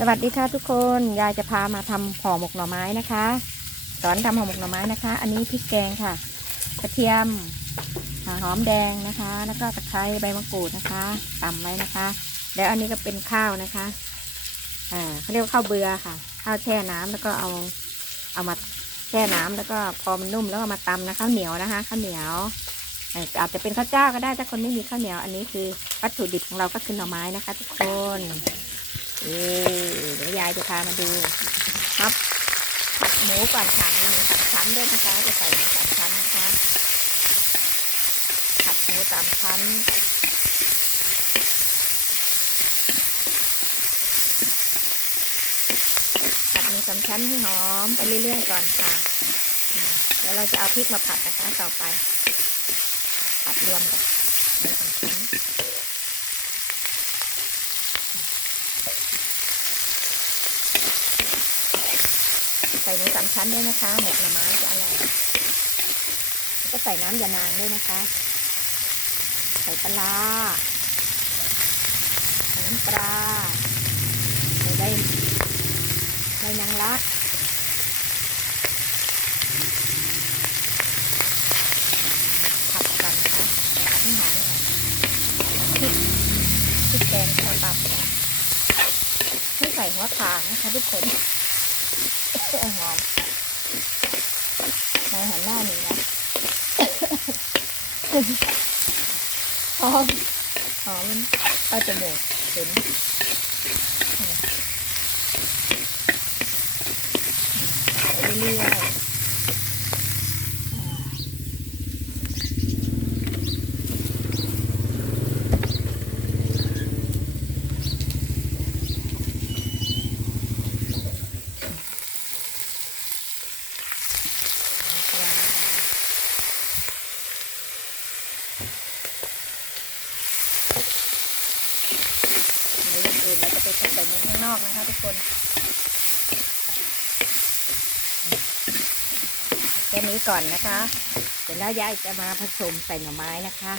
สวัสดีค่ะทุกคนยายจะพามาทำห่อหมกหน่อไม้นะคะสอนทำห่อหมกหน่อไม้นะคะ อันนี้พริกแกงค่ะ กระเทียมหอมแดงนะคะ แล้วก็ตะไคร้ใบมะกรูดนะคะตำไว้นะคะ แล้วอันนี้ก็เป็นข้าวนะคะอ่าเขาเรียกว่าข้าวเบือค่ะ ข้าวแช่น้ำแล้วก็เอาเอามาแช่น้ำแล้วก็พอมันนุ่มแล้วก็มาตำนะข้าวเหนียวนะคะข้าวเหนียวอาจจะเป็นข้าวเจ้าก็ได้ถ้าคนไม่มีข้าวเหนียว อันนี้คือวัตถุดิบของเราก็คือหน่อไม้นะคะ ทุกคน เอ๊เดี๋ยวยายจะพามาดูครับผัดหมูก่อนค่ะมีหมูสามชั้นด้วยนะคะ จะใส่หมูสามชั้นนะคะผัดหมูสามชั้นผัดหมูสามชั้นให้หอมไปเรื่อยๆก่อนค่ะเดี๋ยวเราจะเอาพริกมาผัดนะคะต่อไปผัดรวมกับหมูสามชั้น ส่หมูสามชั้นด้วยนะคะ หมกหน่อไม้จะอร่อยแล้วก็ใส่น้ำยานางด้วยนะคะ ใส่ปลาใส่น้ำปลาใส่ใบใบนางรักผัดกันนะคะผัดให้หอมพริกพริกแกงใส่ตำไม่ใส่หัวขานะคะทุกคน หอมมาหันหน้าหนีนะหอมหอมเข้าจมูกเห็นไปเรื่อยๆอ่าปลาเดี๋ยว อื่นเราจะไปผสมข้างนอกนะคะทุกคนแค่นี้ก่อนนะคะเดี๋ยวแล้วยายจะมาผสมใส่หน่อไม้นะคะ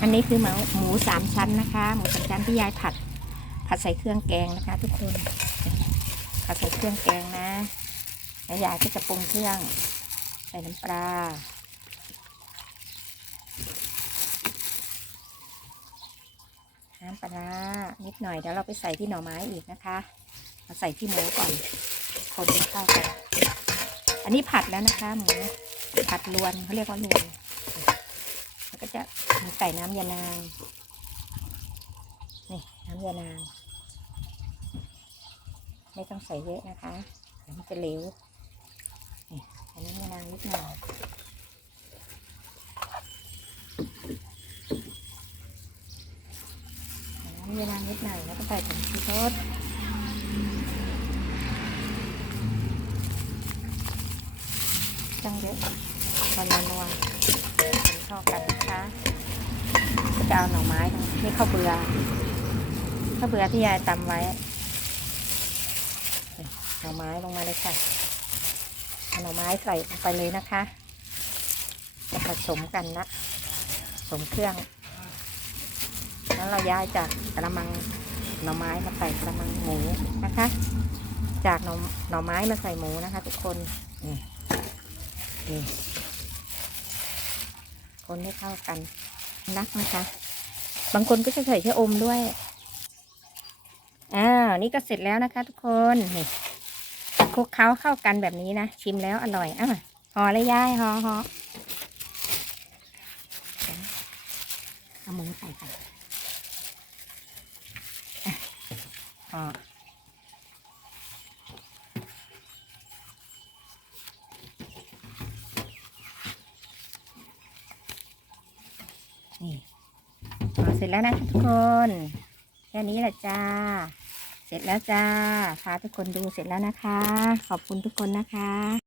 อันนี้คือหมูหมูสามชั้นนะคะ หมูสามชั้นที่ยายผัด ผัดใส่เครื่องแกงนะคะ ทุกคนผัดใส่เครื่องแกงนะแล้วยายก็จะปรุงเครื่อง ใส่น้ำปลา น้ำปลานิดหน่อยเดี๋ยวเราไปใส่ที่หน่อไม้อีกนะคะมาใส่ที่หมูก่อน คนเข้ากันอันนี้ผัดแล้วนะคะหมูผัดรวนเขาเรียกว่ารวนแล้วก็จะใส่น้ำยานางนี่น้ำยานาง ไม่ต้องใส่เยอะนะคะเดี๋ยวมันจะเหลวนี่ใส่น้ำยานางนิดหน่อยใส่น้ำยานางนิดหน่อยแล้วก็ ใส่ผงชูรสจังเยอะคนละนัวนเข้ากันนะคะก็จะเอาหน่อไม้นี่ข้าวเบือข้าวเบือที่ยายตำไว้หน่อไม้ลงมาเลยค่ะหน่อไม้ใส่ลงไปเลยนะคะจะผสมกันนะผสมเครื่อง แล้วเราย้ายจากกระมัง หน่อไม้มาใส่กระมังหมูนะคะ จากหน่อหน่อไม้มาใส่หมูนะคะ ทุกคนนี่นี่คนให้เข้ากันนักนะคะ บางคนก็จะใส่ชะอมด้วยอ้าวนี่ก็เสร็จแล้วนะคะ ทุกคนนี่คลุกเคล้าเข้ากันแบบนี้นะชิมแล้วอร่อยอะห่อเลยยายห่อห่อเอาหมูใส่ไปอะ ห่อนี่เสร็จแล้วนะทุกคน แค่นี้แหละจ้า เสร็จแล้วจ้าพาทุกคนดูเสร็จแล้วนะคะ ขอบคุณทุกคนนะคะ